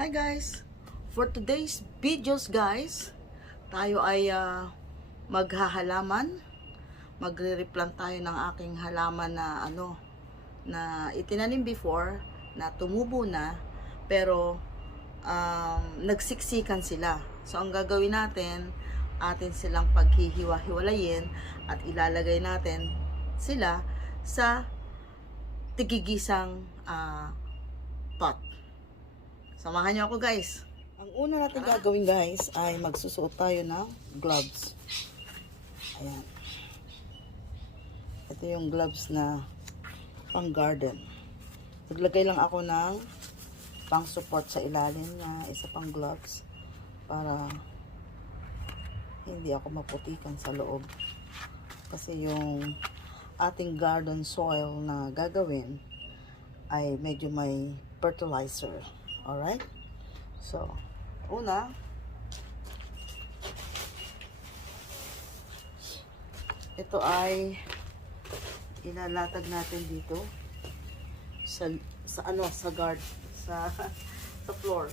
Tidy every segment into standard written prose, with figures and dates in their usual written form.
Hi guys! For today's videos guys, tayo ay maghahalaman. Magre-replant tayo ng aking halaman na na itinanim before, na tumubo na, pero nagsiksikan sila. So ang gagawin natin, atin silang paghihiwa-hiwalayin at ilalagay natin sila sa tigigisang pot. Samahan niyo ako guys. Ang una natin gagawin guys ay magsusuot tayo ng gloves. Ayan. Ito yung gloves na pang garden. Naglagay lang ako ng pang support sa ilalim na isa pang gloves para hindi ako maputikan sa loob. Kasi yung ating garden soil na gagawin ay medyo may fertilizer. Alright? So, una, ito ay ilalatag natin dito sa sa floor.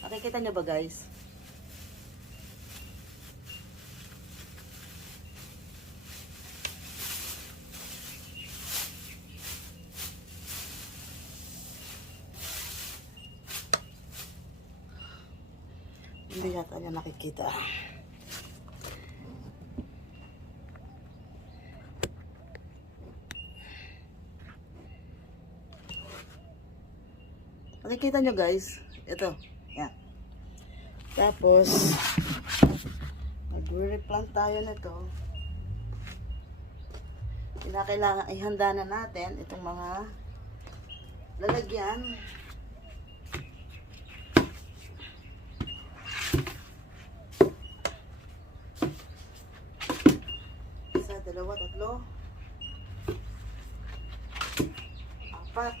Nakikita niyo ba guys? Hindi yata niya nakikita. Nakikita nyo guys. Ito. Yan. Tapos, mag-replant tayo nito. Kinakailangan ihanda na natin itong mga lalagyan. Dalawa, tatlo, apat,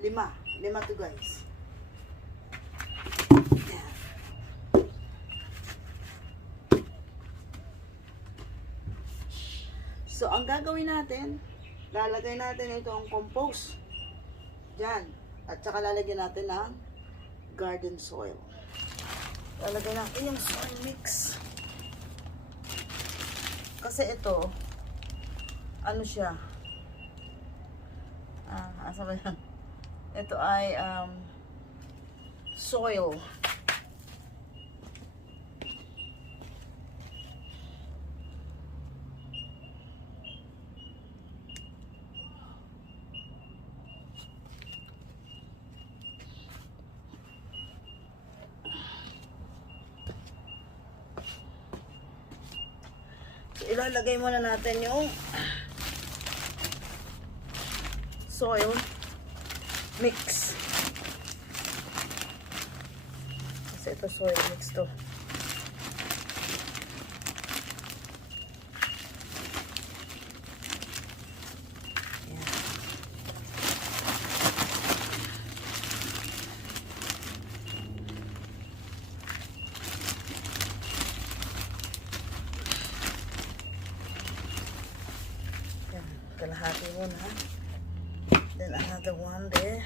lima to guys. Ayan. So ang gagawin natin, lalagay natin itong compost dyan, at saka lalagyan natin ng garden soil. Lalagay natin yung soil mix. Kasi ito, ano siya? Asa ba yan? Ito ay soil. Ilalagay muna natin yung soil mix. Kasi ito soil mix to. Ayan. Kalahati muna. Then another one there.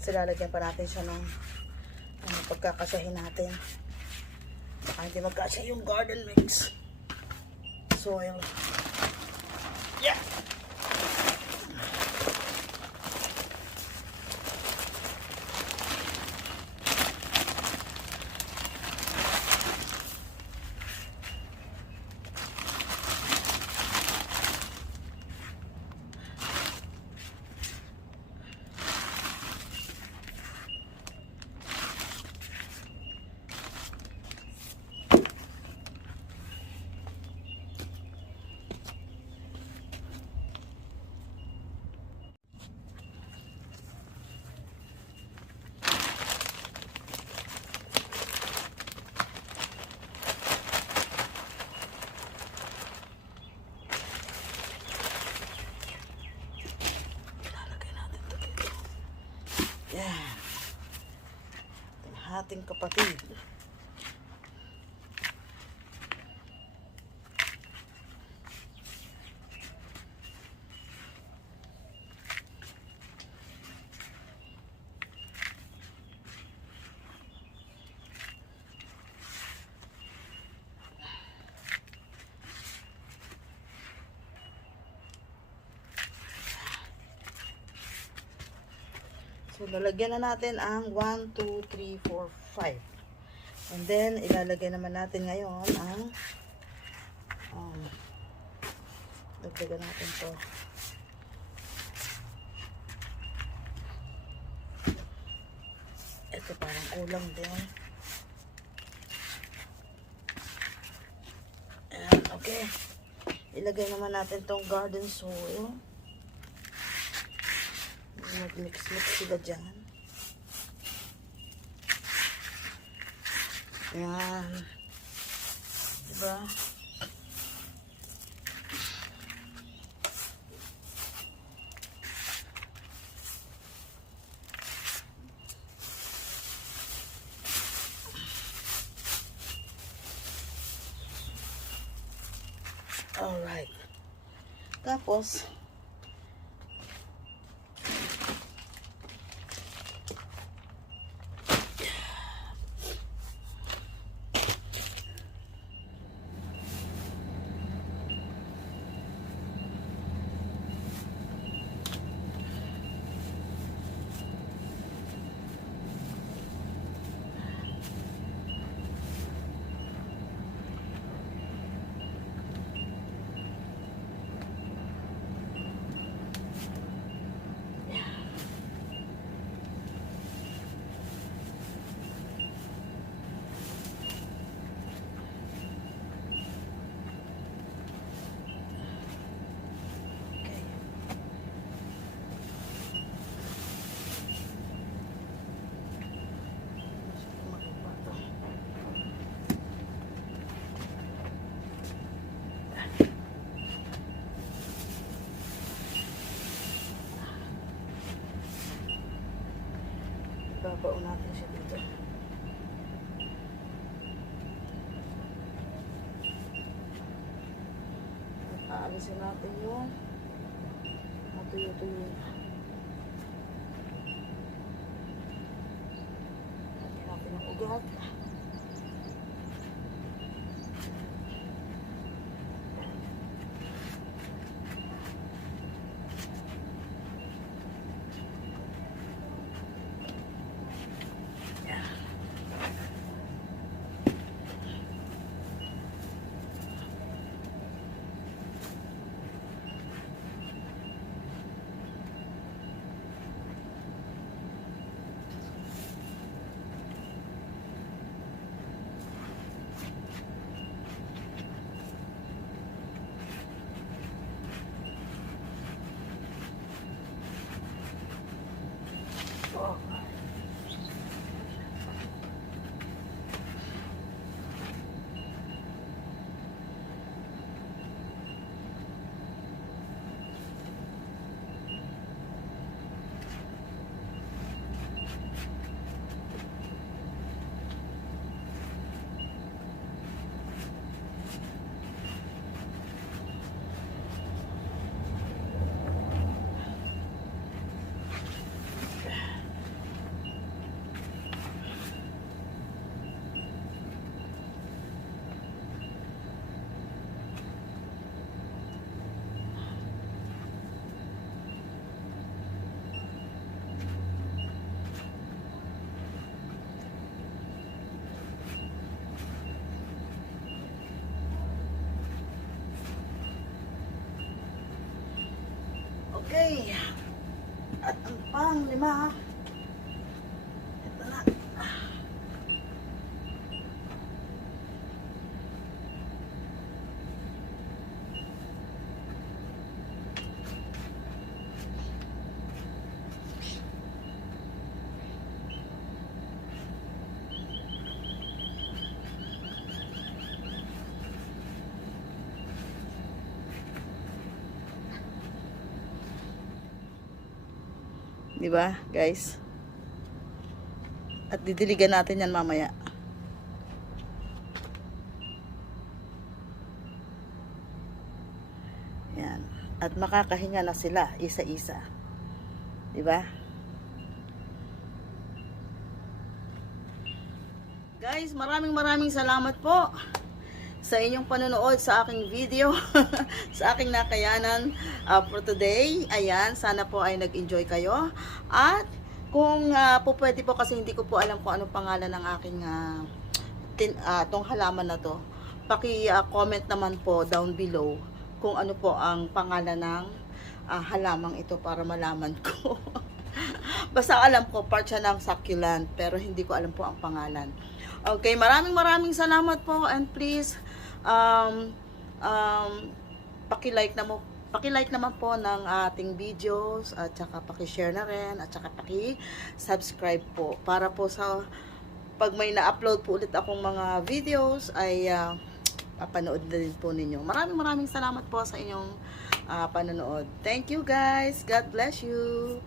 Kasi lalagyan pa natin siya ng pagkakasyahin natin. Baka hindi magkasya yung garden mix. Soil. Yeah. ating kapatid. So, lalagyan na natin ang 1, 2, 3, 4, 5. And then, ilalagay naman natin ngayon ang dagdagan natin to. Ito parang kulang din. Ayan, okay. Ilagay naman natin tong garden soil. Mag-mix-mix sila dyan. Ayan. Diba? Alright. Tapos, babaon natin siya dito. Aalisin natin yung matuyo-tuyo na. Lagyan natin ang ugat. Okay. At ang pang-lima, ito na. Di ba, guys? At didiligan natin yan mamaya. Yan. At makakahinga na sila isa-isa. 'Di ba? Guys, maraming salamat po sa inyong panonood sa aking video, sa aking nakayanan for today. Ayan, sana po ay nag-enjoy kayo. At kung po pwede po, kasi hindi ko po alam kung anong pangalan ng aking tong halaman na to. Paki-comment naman po down below kung ano po ang pangalan ng halamang ito para malaman ko. Basta alam ko, part siya ng succulent, pero hindi ko alam po ang pangalan. Okay, maraming salamat po, and please paki-like naman po ng ating videos, at saka paki-share na rin, at saka paki-subscribe po para po sa pag may na-upload po ulit akong mga videos ay papanood na din po ninyo. Maraming salamat po sa inyong panonood. Thank you guys. God bless you.